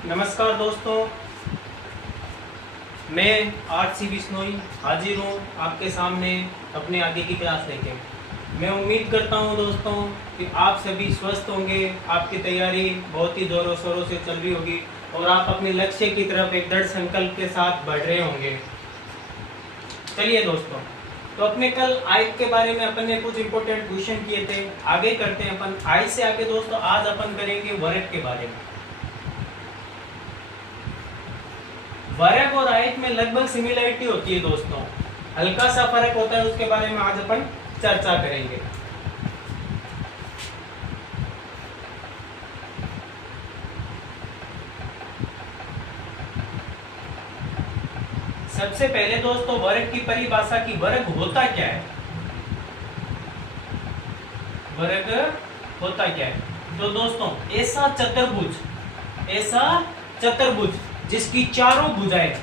नमस्कार दोस्तों, मैं आरसी बिश्नोई हाजिर हूँ आपके सामने अपने आगे की क्लास लेके। मैं उम्मीद करता हूँ दोस्तों कि आप सभी स्वस्थ होंगे, आपकी तैयारी बहुत ही ज़ोरों शोरों से चल रही होगी और आप अपने लक्ष्य की तरफ एक दृढ़ संकल्प के साथ बढ़ रहे होंगे। चलिए दोस्तों, तो अपने कल आयत के बारे में अपन ने कुछ इंपॉर्टेंट क्वेश्चन किए थे, आगे करते हैं अपन आयत से आगे। दोस्तों आज अपन करेंगे वर्ग के बारे में। वर्ग और आयत में लगभग सिमिलरिटी होती है दोस्तों, हल्का सा फर्क होता है, उसके बारे में आज अपन चर्चा करेंगे। सबसे पहले दोस्तों वर्ग की परिभाषा की, वर्ग होता क्या है? वर्ग होता क्या है? तो दोस्तों ऐसा चतुर्भुज जिसकी चारों भुजाएं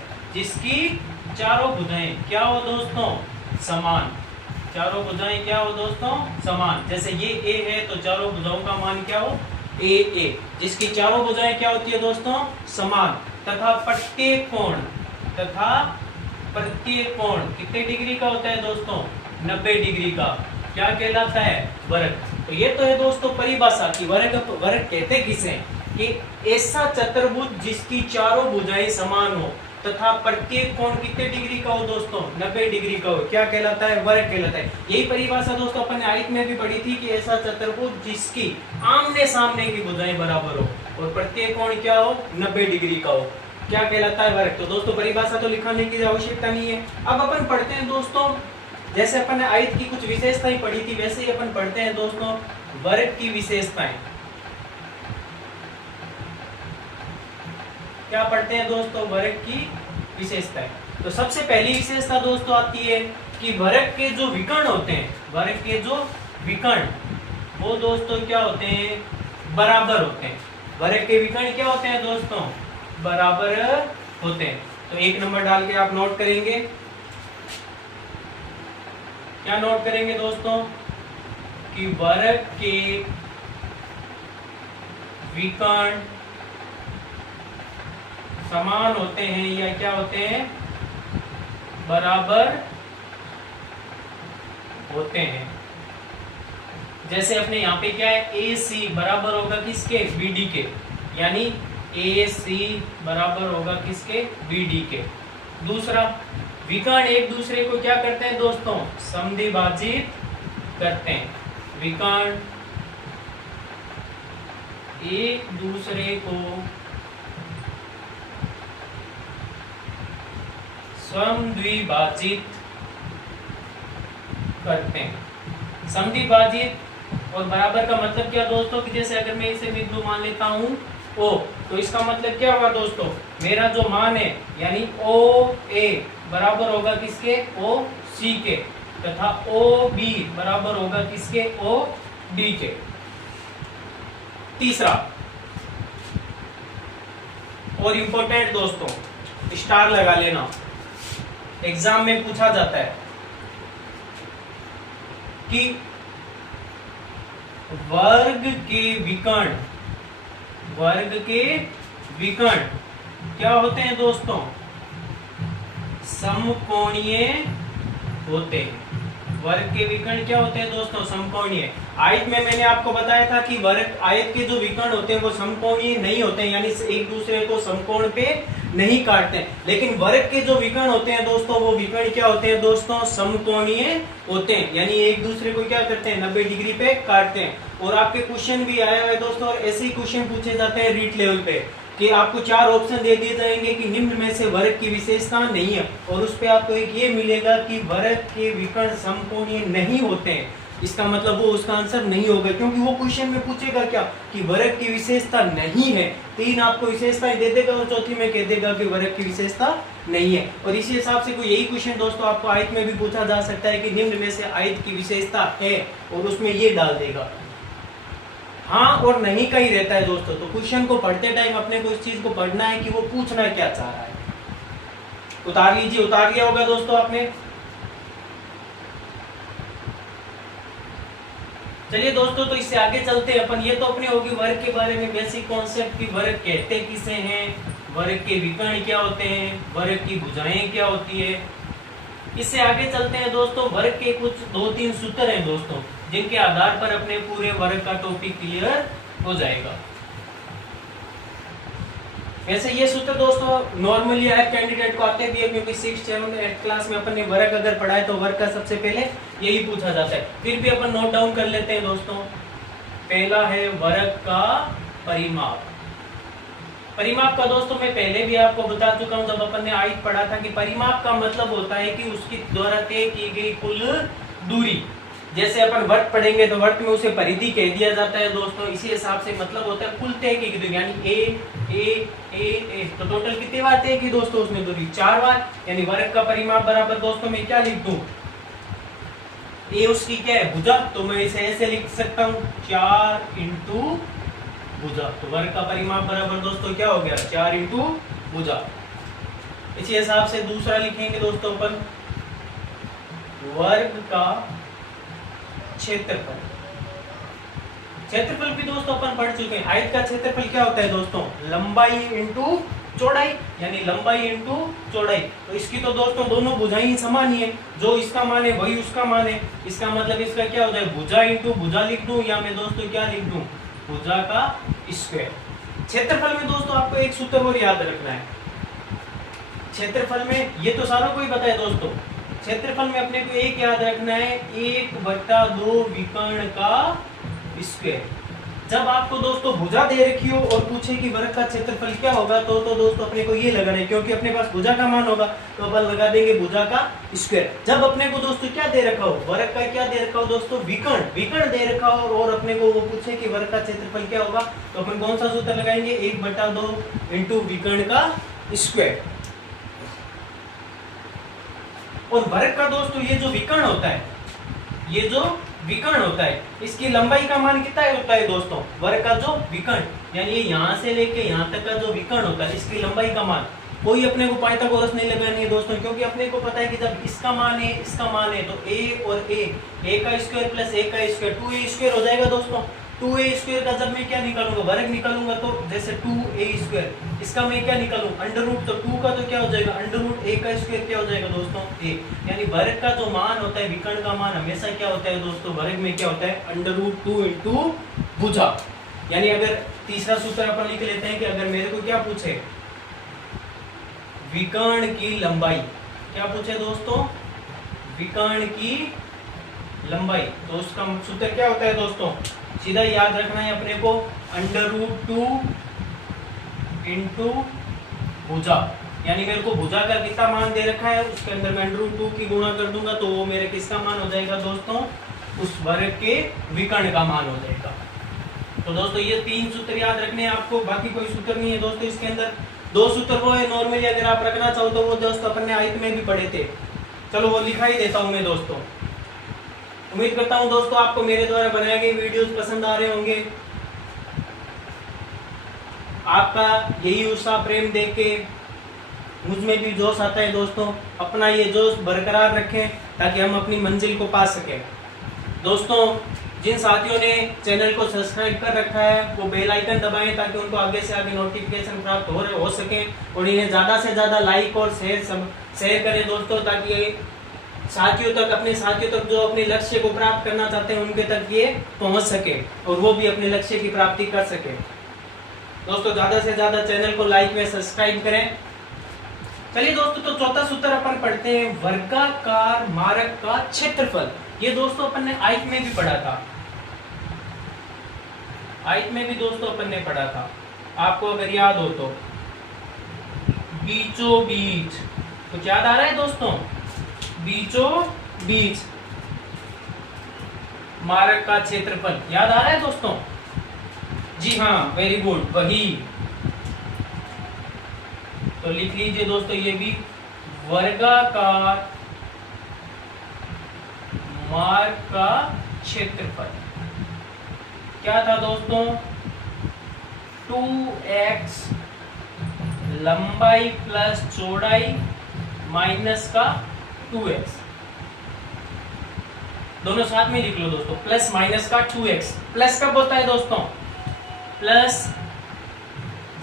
क्या हो दोस्तों? समान। चारों भुजाएं क्या हो दोस्तों? समान। जैसे ये ए है तो चारों भुजाओं का मान क्या हो? ए। जिसकी चारों भुजाएं क्या होती है दोस्तों? समान। तथा प्रत्येक कोण कितने डिग्री का होता है दोस्तों? 90 डिग्री का। क्या कहलाता है? वर्ग। तो ये तो है दोस्तों परिभाषा की वर्ग कहते किसे? कि ऐसा चतुर्भुज जिसकी चारों भुजाएं समान हो तथा प्रत्येक कोण कितने डिग्री का हो दोस्तों? 90 डिग्री का हो। क्या कहलाता है? वर्ग कहलाता है। यही परिभाषा दोस्तों अपन ने आयत में भी पढ़ी थी कि ऐसा चतुर्भुज जिसकी आमने सामने की भुजाएं बराबर हो और प्रत्येक कोण क्या हो? 90 डिग्री का हो। क्या कहलाता है? वर्ग। तो दोस्तों परिभाषा तो लिखाने की आवश्यकता नहीं है। अब अपन पढ़ते हैं दोस्तों, जैसे अपन ने आयत की कुछ विशेषताएं पढ़ी थी वैसे ही अपन पढ़ते हैं दोस्तों वर्ग की विशेषताएं। क्या पढ़ते हैं दोस्तों? वर्ग की विशेषताएं। तो सबसे पहली विशेषता दोस्तों आती है कि वर्ग के जो विकर्ण होते हैं, वो दोस्तों क्या होते हैं? बराबर होते हैं। वर्ग के विकर्ण क्या होते हैं दोस्तों? बराबर होते हैं। तो 1 नंबर डाल के आप नोट करेंगे। क्या नोट करेंगे दोस्तों? कि वर्ग के विकर्ण समान होते हैं या क्या होते हैं? बराबर होते हैं। जैसे अपने यहाँ पे क्या है? ए सी बराबर होगा किसके? बीडी के। यानी ए सी बराबर होगा किसके? बीडी के। दूसरा, विकर्ण एक दूसरे को क्या करते हैं दोस्तों? समद्विभाजित करते हैं। विकर्ण एक दूसरे को समद्विभाजित करते हैं। समद्विभाजित और बराबर का मतलब क्या दोस्तों? कि जैसे अगर मैं इसे बिंदु मान लेता हूं ओ, तो इसका मतलब क्या होगा दोस्तों? मेरा जो मान है यानी ओ ए बराबर होगा किसके? ओ सी के। तथा ओ बी बराबर होगा किसके? ओ डी के। तीसरा और इंपॉर्टेंट दोस्तों, स्टार लगा लेना, एग्जाम में पूछा जाता है कि वर्ग के विकर्ण क्या होते हैं दोस्तों? समकोणीय होते हैं। वर्ग के विकर्ण क्या होते हैं दोस्तों? समकोणीय। आयत में मैंने आपको बताया था कि आयत के जो विकर्ण होते हैं वो समकोणीय नहीं होते हैं, यानी एक दूसरे को समकोण पे नहीं काटते हैं। लेकिन वर्ग के जो विकर्ण होते हैं दोस्तों, वो विकर्ण क्या होते हैं दोस्तों? समकोणीय होते हैं, यानी एक दूसरे को क्या करते हैं? 90 डिग्री पे काटते हैं। और आपके क्वेश्चन भी आया हुआ है दोस्तों, और ऐसे ही क्वेश्चन पूछे जाते हैं रीट लेवल पे कि आपको 4 ऑप्शन दे दिए जाएंगे कि निम्न में से वर्ग की विशेषता नहीं है, और उस पे आपको एक ये मिलेगा कि वर्ग के विकर्ण समकोणीय नहीं होते हैं। इसका मतलब वो उसका आंसर नहीं होगा, क्योंकि वो क्वेश्चन में पूछेगा क्या? कि वर्ग की विशेषता नहीं है। 3 आपको विशेषताएं दे देगा और चौथी में कह देगा कि वर्ग की विशेषता नहीं है। और इसी हिसाब से कोई यही क्वेश्चन दोस्तों आपको आयत में भी पूछा जा सकता है कि निम्न में से आयत की विशेषता है, और उसमें ये डाल देगा। हाँ और नहीं का ही रहता है दोस्तों। तो क्वेश्चन को पढ़ते टाइम अपने को इस चीज को पढ़ना है कि वो पूछना क्या चाह रहा है। उतार लीजिए, उतार लिया होगा दोस्तों आपने। चलिए दोस्तों, तो इससे आगे चलते हैं अपन। ये तो अपने होगी वर्ग के बारे में बेसिक कॉन्सेप्ट की वर्ग कहते किसे हैं, वर्ग के विकर्ण क्या होते हैं, वर्ग की भुजाएं क्या होती है। इससे आगे चलते हैं दोस्तों। वर्ग के कुछ 2-3 सूत्र हैं दोस्तों, जिनके आधार पर अपने पूरे वर्ग का टॉपिक क्लियर हो जाएगा। वैसे ये सूत्र दोस्तों नॉर्मली हर कैंडिडेट को आते भी है, क्योंकि 6th 7th 8th क्लास में अपन ने वर्ग अगर पढ़ा है तो वर्ग का सबसे पहले यही पूछा जाता है। फिर भी अपन नोट डाउन कर लेते हैं दोस्तों। पहला है वर्ग का परिमाप। परिमाप का दोस्तों मैं पहले भी आपको बता चुका हूं, जब अपन ने आयत पढ़ा था कि परिमाप का मतलब होता है कि उसकी द्वारा तय की गई कुल दूरी। जैसे अपन वर्त पढ़ेंगे तो वर्त में उसे परिधि कह दिया जाता है दोस्तों। इसी हिसाब से मतलब होता है कुल तय की दूरी, यानी ए तो टोटल कितनी बार तय की दोस्तों उसने दूरी? 4 बार। यानी वर्ग का परिमाप बराबर दोस्तों मैं क्या लिख दूं? ए उसकी क्या है? भुजा। तो मैं इसे ऐसे लिख सकता हूं 4 इंटू भुजा। तो वर्ग का परिमाप बराबर दोस्तों क्या हो गया? 4 इंटू भुजा। इसी हिसाब से दूसरा लिखेंगे दोस्तों अपन वर्ग का क्षेत्रफल। क्षेत्रफल भी दोस्तों अपन पढ़ चुके हैं। आयत का क्षेत्रफल क्या होता है दोस्तों? लंबाई इंटू चौड़ाई, यानी लंबाई इंटू चौड़ाई। तो इसकी तो दोस्तों दोनों भुजाएं समान ही है, जो इसका मान है वही उसका मान है। इसका मतलब इसका क्या हो जाए? भुजा इंटू भुजा लिख दूं, या मैं दोस्तों क्या लिख दूं? भुजा का स्क्वायर। क्षेत्रफल में दोस्तों आपको एक सूत्र और याद रखना है। क्षेत्रफल में ये तो सारों को ही पता है दोस्तों। क्षेत्रफल में अपने को एक याद रखना है, 1/2 विकर्ण का स्क्वायर। जब आपको दोस्तों भुजा दे रखी हो और पूछे कि वर्ग का क्षेत्रफल क्या होगा, तो दोस्तों अपने को ये लगाना है, क्योंकि अपने पास भुजा का मान होगा तो अपन लगा देंगे भुजा का स्क्वायर। जब अपने को दोस्तों क्या दे रखा हो? वर्ग का क्या दे रखा हो दोस्तों? विकर्ण। विकर्ण दे रखा हो और अपने को वो पूछे कि वर्ग का क्षेत्रफल क्या होगा, तो अपन कौन सा सूत्र लगाएंगे? 1/2 इंटू विकर्ण का स्क्वायर। और वर्ग का दोस्तों ये जो विकर्ण होता है, ये जो विकर्ण होता है, इसकी लंबाई का मान कितना होता है दोस्तों? वर्ग का जो विकर्ण, यानी ये यहाँ से लेके यहाँ तक का जो विकर्ण होता है, इसकी लंबाई का मान। कोई अपने को पाइथागोरस नहीं लगानी है दोस्तों, क्योंकि अपने को पता है कि जब इसका मान है इसका मान है तो a और a का स्क्वायर प्लस a का स्क्वायर 2a स्क्वायर हो जाएगा दोस्तों। 2a स्क्वायर का जब मैं क्या निकालूंगा? वर्ग निकालूंगा, तो जैसे 2a स्क्वायर, इसका मैं क्या निकालूं? Under root. तो 2 का तो क्या हो जाएगा? अंडर रूट a का स्क्वायर क्या हो जाएगा दोस्तों? a। यानी वर्ग का जो मान होता है, विकर्ण का मान हमेशा क्या होता है दोस्तों? वर्ग में क्या होता है? अंडर रूट 2 इंटू भुजा। यानी अगर तीसरा सूत्र अपन लिख लेते हैं कि अगर मेरे को क्या पूछे? विकर्ण की लंबाई। क्या पूछे दोस्तों? विकर्ण की लंबाई। तो उसका सूत्र क्या होता है दोस्तों? सीधा याद रखना है अपने को, अंडर रूट 2 इंटू भुजा। यानी मेरे को भुजा का कितना मान दे रखा है, उसके अंदर मैं अंडर रूट 2 की गुणा कर दूंगा, तो वो मेरे किसका मान हो जाएगा दोस्तों? उस वर्ग के विकर्ण का मान हो जाएगा। तो दोस्तों ये 3 सूत्र याद रखने हैं आपको, बाकी कोई सूत्र नहीं है दोस्तों इसके अंदर। 2 सूत्र वो है नॉर्मली, अगर आप रखना चाहो तो वो दोस्तों अपन ने आयत में भी पढ़े थे। चलो वो लिखा ही देता हूं मैं दोस्तों। उम्मीद करता हूं दोस्तों आपको मेरे द्वारा बनाए गए वीडियोस पसंद आ रहे होंगे। आपका यही उत्साह प्रेम देख के मुझ में भी जोश आता है दोस्तों। अपना ये जोश बरकरार रखें ताकि हम अपनी मंजिल को पा सकें। दोस्तों जिन साथियों ने चैनल को सब्सक्राइब कर रखा है वो बेल आइकन दबाएं ताकि उनको आगे से आगे नोटिफिकेशन प्राप्त हो सके, और इन्हें ज़्यादा से ज़्यादा लाइक और शेयर करें दोस्तों, ताकि साथियों तक, अपने साथियों तक जो अपने लक्ष्य को प्राप्त करना चाहते हैं उनके तक ये पहुंच सके और वो भी अपने लक्ष्य की प्राप्ति कर सके। दोस्तों ज़्यादा से ज़्यादा चैनल को लाइक व सब्सक्राइब करें। चलिए दोस्तों, तो चौथा सूत्र अपन पढ़ते हैं, वर्गाकार मारक का क्षेत्रफल। ये दोस्तों अपन ने आयत में भी पढ़ा था। आयत में भी दोस्तों अपन ने पढ़ा था, आपको अगर याद हो तो। बीचों बीच, कुछ याद आ रहा है दोस्तों? बीचों बीच मारक का क्षेत्रफल याद आ रहा है दोस्तों? जी हाँ, वेरी गुड, वही। तो लिख लीजिए दोस्तों ये भी, वर्गाकार मार्ग का क्षेत्रफल क्या था दोस्तों? 2x लंबाई प्लस चौड़ाई माइनस का 2x। दोनों साथ में लिख लो दोस्तों, प्लस माइनस का 2x। प्लस कब होता है दोस्तों? प्लस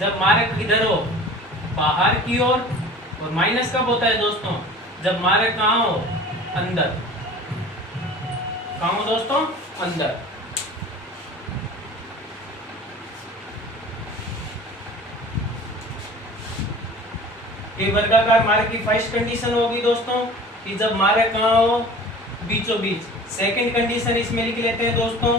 जब मारक इधर हो बाहर की ओर, और माइनस कब होता है दोस्तों? जब मारक कहाँ हो? अंदर। कहाँ हो दोस्तों? अंदर। ये वर्गाकार मारक की फर्स्ट कंडीशन होगी दोस्तों कि जब मारक कहाँ हो? बीचों बीच। सेकंड कंडीशन इसमें लिख लेते हैं दोस्तों,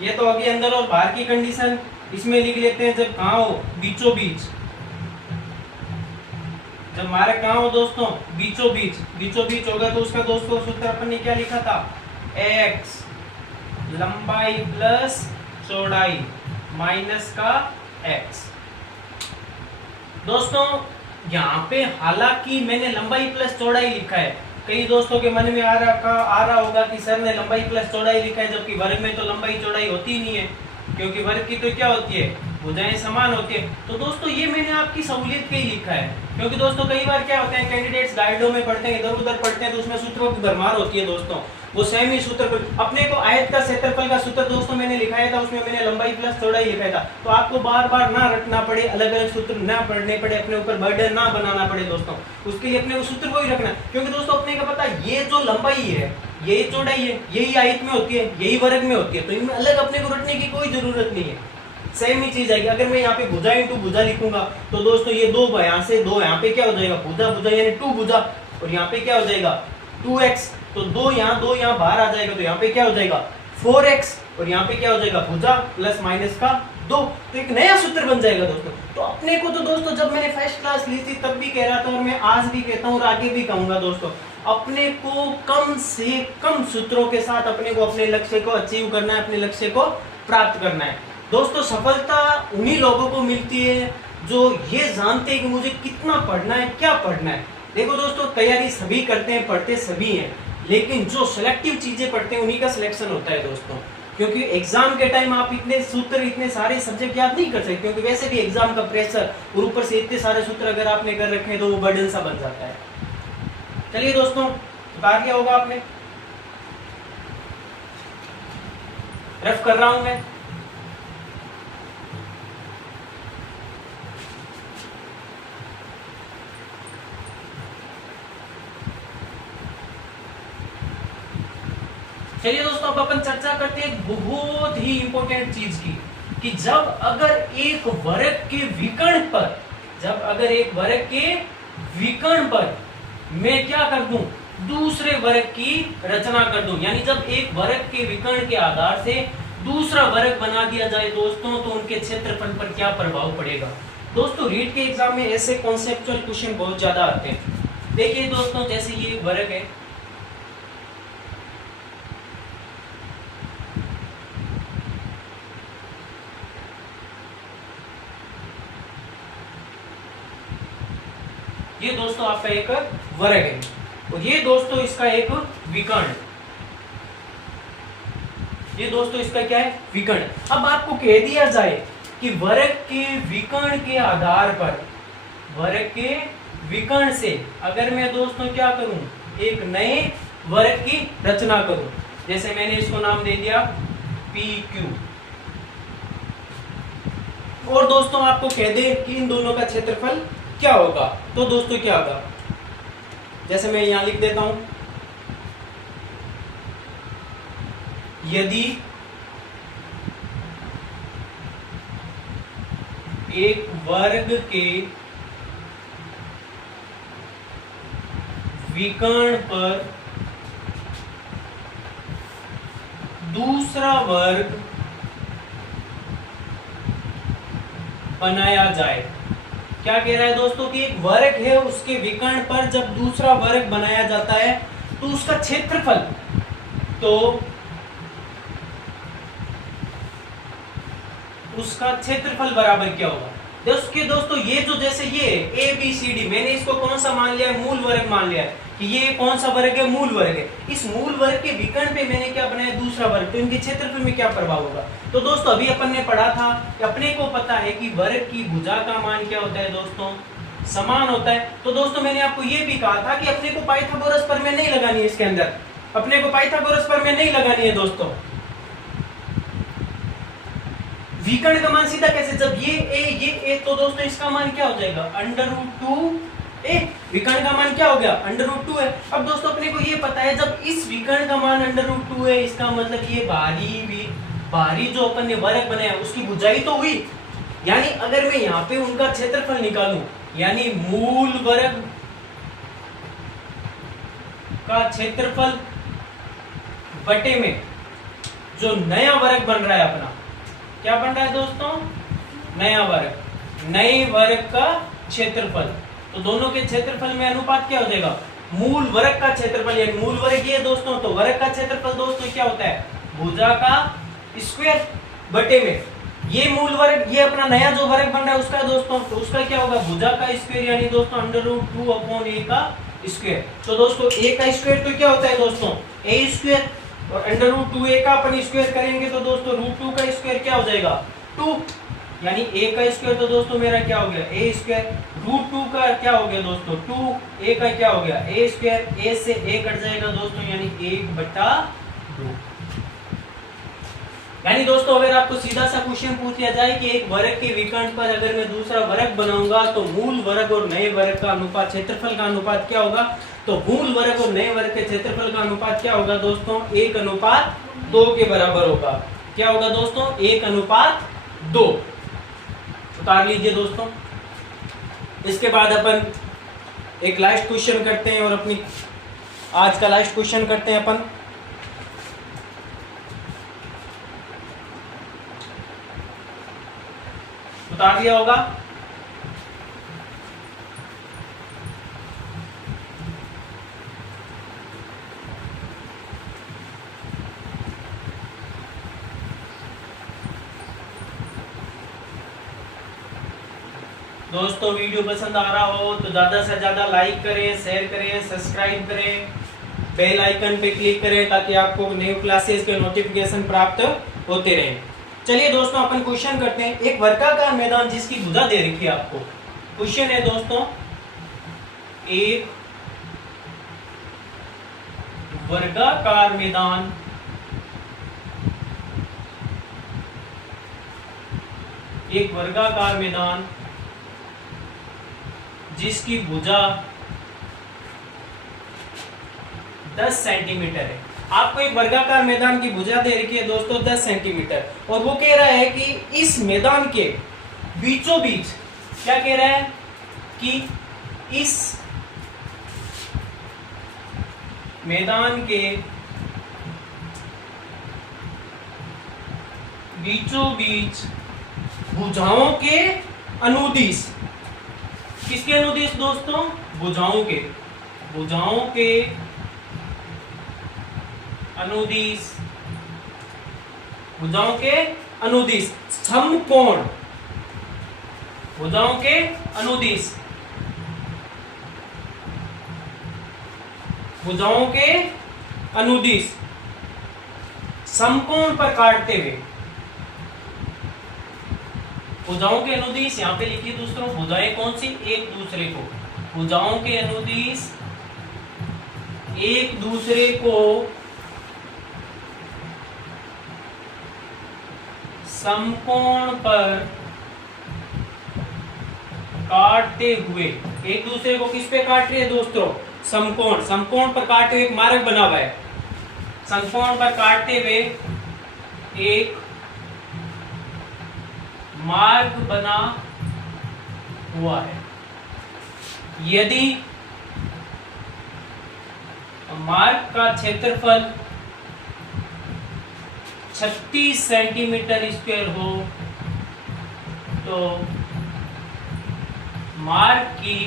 ये तो अभी अंदर और बाहर की कंडीशन, इसमें लिख लेते हैं जब कहाँ हो? बीचों बीच। जब मारक कहाँ हो दोस्तों? बीचों बीच। बीचों बीच होगा तो उसका दोस्तों सूत्र अपन ने क्या लिखा था? x लंबाई प्लस चौड़ाई माइनस का x। दोस्तों यहाँ पे हालांकि मैंने लंबाई प्लस चौड़ाई लिखा है, कई दोस्तों के मन में आ रहा होगा कि सर ने लंबाई प्लस चौड़ाई लिखा है, जबकि वर्ग में तो लंबाई चौड़ाई होती ही नहीं है, क्योंकि वर्ग की तो क्या होती है? भुजाएं समान होती है। तो दोस्तों ये मैंने आपकी सहूलियत के ही लिखा है, क्योंकि दोस्तों कई बार क्या होते हैं, कैंडिडेट्स गाइडों में पढ़ते हैं, इधर उधर पढ़ते हैं, तो उसमें सूत्रों की भरमार होती है दोस्तों। वो सेम ही सूत्र अपने को आयत का क्षेत्रफल का सूत्र दोस्तों मैंने लिखाया था, उसमें मैंने लंबाई प्लस चौड़ाई लिखा था, तो आपको बार बार ना रटना पड़े, अलग अलग सूत्र ना पढ़ने पड़े, अपने ऊपर बर्डन ना बनाना पड़े दोस्तों, उसके लिए अपने उस सूत्र को ही रखना। क्योंकि दोस्तों अपने को पता है ये जो लंबाई है, यही चौड़ाई है, यही आयत में होती है, यही वर्ग में होती है, तो इनमें अलग अपने को रटने की कोई जरूरत नहीं है, सेम ही चीज आएगी। अगर मैं यहाँ पे भुजा इंटू भुजा लिखूंगा तो दोस्तों ये दो यहाँ से दो यहाँ पे क्या हो जाएगा? भुजा भुजा यानी 2 भुजा, और यहाँ पे क्या हो जाएगा? 2x, तो दो यहाँ बाहर आ जाएगा, तो यहाँ पे क्या हो जाएगा? 4x, और यहाँ पे क्या हो जाएगा? भुजा प्लस माइनस का 2, तो एक नया सूत्र बन जाएगा दोस्तों। तो अपने को तो दोस्तों जब मैंने फर्स्ट क्लास ली थी तब भी कह रहा था, और मैं आज भी कहता हूँ और आगे भी कहूंगा दोस्तों, अपने को कम से कम सूत्रों के साथ अपने को अपने लक्ष्य को अचीव करना है, अपने लक्ष्य को प्राप्त करना है दोस्तों। सफलता उन्हीं लोगों को मिलती है जो ये जानते हैं कि मुझे कितना पढ़ना है, क्या पढ़ना है। देखो दोस्तों तैयारी सभी करते हैं, पढ़ते सभी हैं, लेकिन जो सिलेक्टिव चीजें पढ़ते हैं उन्हीं का सिलेक्शन होता है दोस्तों। क्योंकि एग्जाम के टाइम आप इतने सूत्र, इतने सारे सब्जेक्ट याद नहीं कर सकते, क्योंकि वैसे भी एग्जाम का प्रेशर, और ऊपर से इतने सारे सूत्र अगर आपने कर रखे हैं तो वो बर्डन सा बन जाता है। चलिए दोस्तों, बता दिया होगा आपने, रफ कर रहा हूं मैं। चलिए दोस्तों, अब अपन चर्चा करते हैं बहुत ही इंपॉर्टेंट चीज की, कि जब अगर एक वर्ग के विकर्ण पर, जब अगर एक वर्ग के विकर्ण पर मैं क्या कर दूं? दूसरे वर्ग की रचना कर दूं, यानी जब एक वर्ग के विकर्ण के आधार से दूसरा वर्ग बना दिया जाए दोस्तों, तो उनके क्षेत्रफल पर क्या प्रभाव पड़ेगा। दोस्तों रीट के एग्जाम में ऐसे कॉन्सेप्चुअल क्वेश्चन बहुत ज्यादा आते हैं। देखिए दोस्तों, जैसे ये वर्ग है, ये दोस्तों आपका एक वर्ग है, और ये दोस्तों इसका एक विकर्ण, ये दोस्तों इसका क्या है? विकर्ण। अब आपको कह दिया जाए कि वर्ग के विकर्ण के आधार पर, वर्ग के विकर्ण से अगर मैं दोस्तों क्या करूं? एक नए वर्ग की रचना करूं, जैसे मैंने इसको नाम दे दिया PQ, और दोस्तों आपको कह दे कि इन दोनों का क्षेत्रफल क्या होगा, तो दोस्तों क्या होगा? जैसे मैं यहां लिख देता हूं, यदि एक वर्ग के विकर्ण पर दूसरा वर्ग बनाया जाए, क्या कह रहा है दोस्तों कि एक वर्ग है, उसके विकर्ण पर जब दूसरा वर्ग बनाया जाता है तो उसका क्षेत्रफल, तो उसका क्षेत्रफल बराबर क्या होगा? दोस्तों ये जो, जैसे ये ABCD, मैंने इसको कौन सा मान लिया है? मूल वर्ग मान लिया है, कि ये कौन सा वर्ग है, मूल वर्ग है। इस मूल वर्ग के विकर्ण पे मैंने क्या बनाया, दूसरा वर्ग, तो इनके क्षेत्रफल में क्या प्रभाव होगा। तो दोस्तों अभी अपन ने पढ़ा था कि अपने को पता है कि वर्ग की भुजा का मान क्या होता है दोस्तों, समान होता है। तो दोस्तों मैंने आपको ये भी कहा था कि अपने को पाइथागोरस प्रमेय नहीं लगानी है, इसके अंदर अपने को पाइथागोरस प्रमेय नहीं लगानी है दोस्तों। विकर्ण का मान सीधा कैसे, जब ये ए तो दोस्तों इसका मान क्या हो जाएगा, √2a। विकर्ण का मान क्या हो गया, √2 है। अब दोस्तों अपने को ये पता है जब इस विकर्ण का मान √2 है, इसका मतलब ये बाहरी जो अपन ने वर्ग बनाया उसकी भुजाई तो हुई। यानी अगर मैं यहाँ पे उनका क्षेत्रफल निकालूं, यानी मूल वर्ग का क्षेत्रफल बटे में जो नया वर्ग बन रहा है अपना, क्या बन रहा है दोस्तों, नया वर्ग, नए वर्ग का क्षेत्रफल। तो दोनों के क्षेत्रफल में अनुपात क्या हो जाएगा, मूल वर्ग का क्षेत्रफल। यानी मूल वर्ग ये दोस्तों, तो वर्ग का क्षेत्रफल दोस्तों क्या होता है, भुजा का स्क्वायर बटे में ये मूल वर्ग, ये अपना नया जो वर्ग बन रहा है उसका दोस्तों, तो उसका क्या होगा, भुजा का स्क्वायर, यानी दोस्तों √2/a का स्क्वायर। तो दोस्तों a का स्क्वायर तो क्या होता है दोस्तों, a स्क्वायर, और √2a का अपन स्क्वायर करेंगे तो दोस्तों √2 का स्क्वायर क्या हो जाएगा, 2। यानी a का स्क्वायर तो दोस्तों मेरा क्या हो गया, a स्क्वायर, √2 का क्या हो गया दोस्तों 2, a का क्या हो गया a स्क्वायर, a से a कट जाएगा दोस्तों, यानी 1/2। यानी दोस्तों अगर आपको सीधा सा क्वेश्चन पूछ लिया जाए कि एक वर्ग के विकर्ण पर अगर मैं दूसरा वर्ग बनाऊंगा तो मूल वर्ग और नए वर्ग का अनुपात, क्षेत्रफल का अनुपात क्या होगा, तो मूल वर्ग और नए वर्ग के क्षेत्रफल का अनुपात क्या होगा दोस्तों, 1:2 के बराबर होगा। क्या होगा दोस्तों, 1:2। उतार लीजिए दोस्तों। इसके बाद अपन एक लास्ट क्वेश्चन करते हैं, और अपनी आज का लास्ट क्वेश्चन करते हैं अपन। उतार लिया होगा। दोस्तों वीडियो पसंद आ रहा हो तो ज्यादा से ज्यादा लाइक करें, शेयर करें, सब्सक्राइब करें, बेल आइकन पे क्लिक करें ताकि आपको न्यू क्लासेस के नोटिफिकेशन प्राप्त होते रहें। चलिए दोस्तों अपन क्वेश्चन करते हैं। एक वर्गाकार मैदान जिसकी भुजा दे रखी है आपको। क्वेश्चन है दोस्तों, एक वर्गाकार मैदान जिसकी भुजा 10 सेंटीमीटर है। आपको एक वर्गाकार मैदान की भुजा दे रखी है दोस्तों 10 सेंटीमीटर, और वो कह रहा है कि इस मैदान के बीचों बीच, क्या कह रहा है कि इस मैदान के बीचों बीच भुजाओं के अनुदिश, किसके अनुदिश दोस्तों, भुजाओं के अनुदिश समकोण, भुजाओं के अनुदिश समकोण पर काटते हुए, भुजाओं के अनुदिश यहाँ पे लिखिए दोस्तों, भुजाएं कौन सी, एक दूसरे को, भुजाओं के अनुदिश एक दूसरे को समकोण पर काटते हुए, एक दूसरे को किस पे काट रही है दोस्तों, समकोण पर काटते हुए एक मार्ग बना हुआ है, समकोण पर काटते हुए एक मार्ग बना हुआ है। यदि मार्ग का क्षेत्रफल 36 सेंटीमीटर स्क्वायर हो तो मार्ग की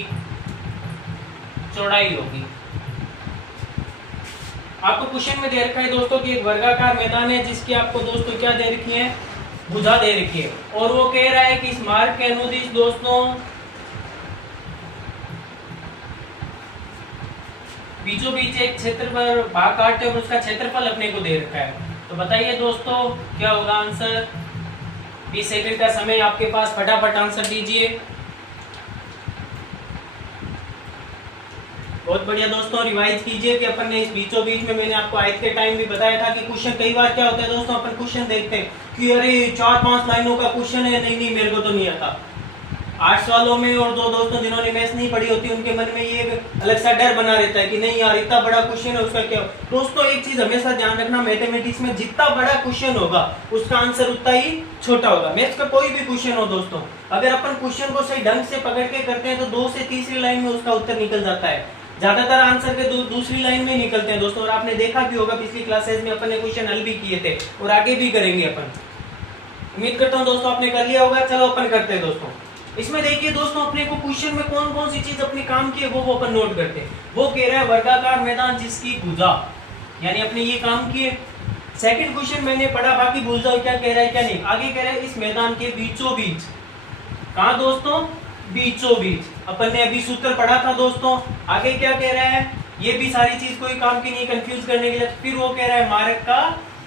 चौड़ाई होगी। आपको क्वेश्चन में दे रखा है दोस्तों कि एक वर्गाकार मैदान है जिसकी आपको दोस्तों क्या दे रखी है, भुजा दे रखी है, और वो कह रहा है कि इस मार्ग के अनुदिश दोस्तों बीचों बीच एक क्षेत्र पर भाग काटते हैं और उसका क्षेत्रफल अपने को दे रखा है। तो बताइए दोस्तों क्या होगा आंसर। 20 सेकंड का समय आपके पास, फटाफट आंसर दीजिए। बहुत बढ़िया दोस्तों, रिवाइज कीजिए कि अपन ने इस बीचों बीच में मैंने आपको आयत के टाइम भी बताया था कि क्वेश्चन कई बार क्या होता है दोस्तों, अपन क्वेश्चन देखते हैं कि अरे 4-5 लाइनों का क्वेश्चन है, नहीं मेरे को तो नहीं आता। आर्ट्स वालों में और जो दोस्तों जिन्होंने मैथ्स नहीं पढ़ी होती उनके मन में ये अलग सा डर बना रहता है कि नहीं यार इतना बड़ा क्वेश्चन है उसका क्या। दोस्तों एक चीज हमेशा ध्यान रखना, मैथमेटिक्स में जितना बड़ा क्वेश्चन होगा उसका आंसर उतना ही छोटा होगा। मैथ्स का कोई भी क्वेश्चन हो दोस्तों, अगर अपन क्वेश्चन को सही ढंग से पकड़ के करते हैं तो 2 से तीसरी लाइन में उसका उत्तर निकल जाता है, ज्यादातर आंसर के दूसरी लाइन में निकलते हैं दोस्तों। और आपने देखा भी होगा पिछली क्लासेस में अपन ने क्वेश्चन हल भी किए थे और आगे भी करेंगे अपन। उम्मीद करता हूँ दोस्तों आपने कर लिया होगा। चलो अपन करते हैं दोस्तों। इसमें देखिए दोस्तों अपने को क्वेश्चन में कौन कौन सी चीज अपने काम की है वो अपन नोट करते हैं। वो कह रहा है वर्गाकार मैदान जिसकी भुजा, यानी अपने ये काम किए। सेकंड क्वेश्चन मैंने पढ़ा, बाकी भूल जाओ क्या कह रहा है क्या नहीं। आगे कह रहा है इस मैदान के बीचों बीच, कहा दोस्तों बीचों बीच, अपन ने अभी सूत्र पढ़ा था दोस्तों। आगे क्या कह रहा है, ये भी सारी चीज कोई काम की नहीं, कंफ्यूज करने के लिए। फिर वो कह रहा है मार्ग का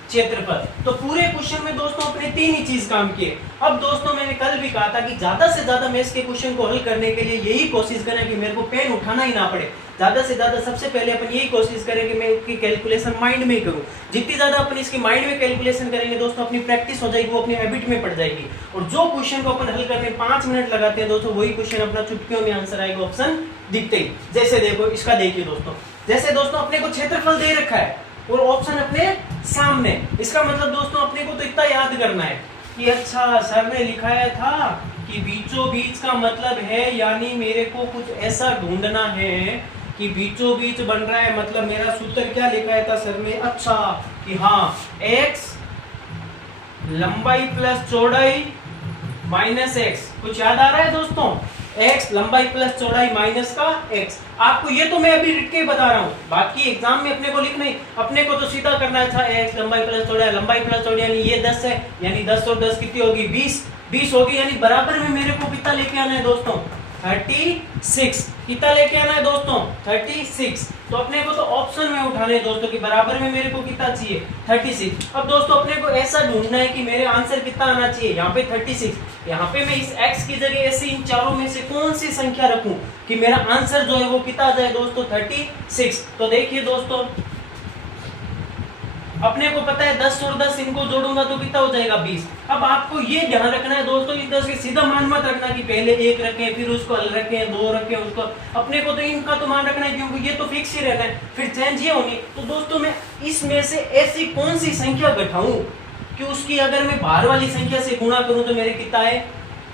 क्षेत्रफल। तो पूरे क्वेश्चन में दोस्तों अपने 3 ही चीज काम किए। अब दोस्तों मैंने कल भी कहा था कि ज्यादा से ज्यादा मैथ्स के क्वेश्चन को हल करने के लिए यही कोशिश करें कि मेरे को पेन उठाना ही ना पड़े। ज्यादा से ज्यादा सबसे पहले अपन यही कोशिश करें कि मैं इसकी कैलकुलेशन माइंड में ही करूं। जितनी ज्यादा अपन इसकी माइंड में कैलकुलेशन करेंगे दोस्तों अपनी प्रैक्टिस हो जाएगी, वो अपनी हैबिट में पड़ जाएगी। और जो क्वेश्चन को अपन हल करने 5 मिनट लगाते हैं दोस्तों, वही क्वेश्चन अपना चुटकियों में आंसर आएगा ऑप्शन दिखते ही। जैसे देखो इसका देखिए दोस्तों, जैसे दोस्तों अपने को क्षेत्रफल दे रखा है और ऑप्शन अपने सामने। इसका मतलब दोस्तों अपने को तो इतना याद करना है कि अच्छा सर ने लिखाया था कि बीचों बीच का मतलब है, यानी मेरे को कुछ ऐसा ढूंढना है कि बीचों बीच बन रहा है, मतलब मेरा सूत्र क्या लिखाया था सर ने। अच्छा कि हाँ x लंबाई प्लस चौड़ाई माइनस x, कुछ याद आ रहा है दोस्तों। x लंबाई प्लस चौड़ाई माइनस का x। आपको ये तो मैं अभी लिख के बता रहा हूँ, बाकी एग्जाम में अपने को लिखना ही, अपने को तो सीधा करना है। अच्छा x लंबाई प्लस चौड़ाई, लंबाई प्लस चौड़ाई यानी ये 10 है, यानी 10 और 10 कितनी होगी 20 होगी, यानी बराबर में मेरे को कितना लेके आना है दोस्तों 36। कितना लेके आना है दोस्तों 36। तो अपने को तो ऑप्शन में उठाने हैं दोस्तों कि बराबर में मेरे को कितना चाहिए 36। अब दोस्तों अपने को ऐसा ढूंढना है कि मेरे आंसर कितना आना चाहिए, यहाँ पे 36। यहाँ पे मैं इस x की जगह ऐसे इन चारों में से कौन सी संख्या रखूं कि मेरा आंसर जो है वो कितना आ जाए दोस्तों 36। तो देखिए दोस्तों अपने को पता है 10 और 10 इनको जोड़ूंगा तो कितना हो जाएगा 20। अब आपको ये ध्यान रखना है दोस्तों, इस 10 के सीधा मान मत रखना कि पहले 1 रखें फिर उसको अलग रखें 2 रखें उसको। अपने को तो इनका तो मान रखना है क्योंकि ये तो फिक्स ही रहना है, फिर चेंज ये होनी। तो दोस्तों मैं इसमें से ऐसी कौन सी संख्या घटाऊं कि उसकी अगर मैं बाहर वाली संख्या से गुणा करूं तो मेरे कितना है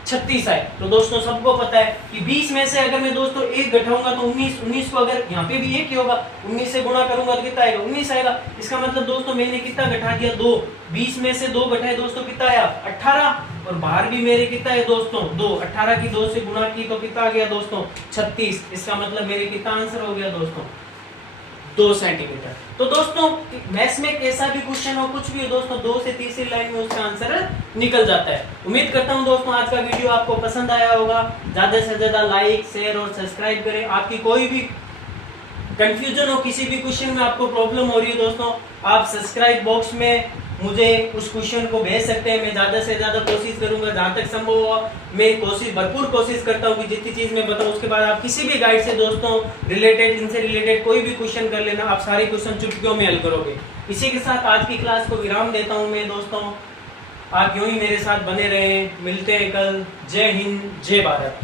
36 है। तो दोस्तों सबको पता है कि 20 में से अगर मैं दोस्तों 1 घटाऊंगा तो 19 को अगर यहाँ पे भी 1 ही होगा, 19 से गुणा करूंगा तो कितना आएगा 19 आएगा। इसका मतलब दोस्तों मैंने कितना घटा दिया 2। 20 में से 2 घटाए दोस्तों कितना आया 18, और बाहर भी मेरे कितना है दोस्तों 2। 18 की 2 से गुणा की तो कितना आ गया दोस्तों 36। इसका मतलब मेरे कितना आंसर हो गया दोस्तों 2 सेंटीमीटर। तो दोस्तों मैथ्स में कैसा भी क्वेश्चन हो कुछ भी हो दोस्तों 2 से तीसरी लाइन में उसका आंसर निकल जाता है। उम्मीद करता हूं दोस्तों आज का वीडियो आपको पसंद आया होगा। ज्यादा से ज्यादा लाइक शेयर और सब्सक्राइब करें। आपकी कोई भी कंफ्यूजन हो, किसी भी क्वेश्चन में आपको प्रॉब्लम हो रही है दोस्तों, आप सब्सक्राइब बॉक्स में मुझे उस क्वेश्चन को भेज सकते हैं। मैं ज्यादा से ज्यादा कोशिश करूंगा, जहां तक संभव हो मैं भरपूर कोशिश करता हूं कि जितनी चीज मैं बताऊं उसके बाद आप किसी भी गाइड से दोस्तों रिलेटेड, इनसे रिलेटेड कोई भी क्वेश्चन कर लेना, आप सारे क्वेश्चन चुटकियों में हल करोगे। इसी के साथ आज की क्लास को विराम देता हूं मैं दोस्तों। आप यूं ही मेरे साथ बने रहें, मिलते हैं कल। जय हिंद जय भारत।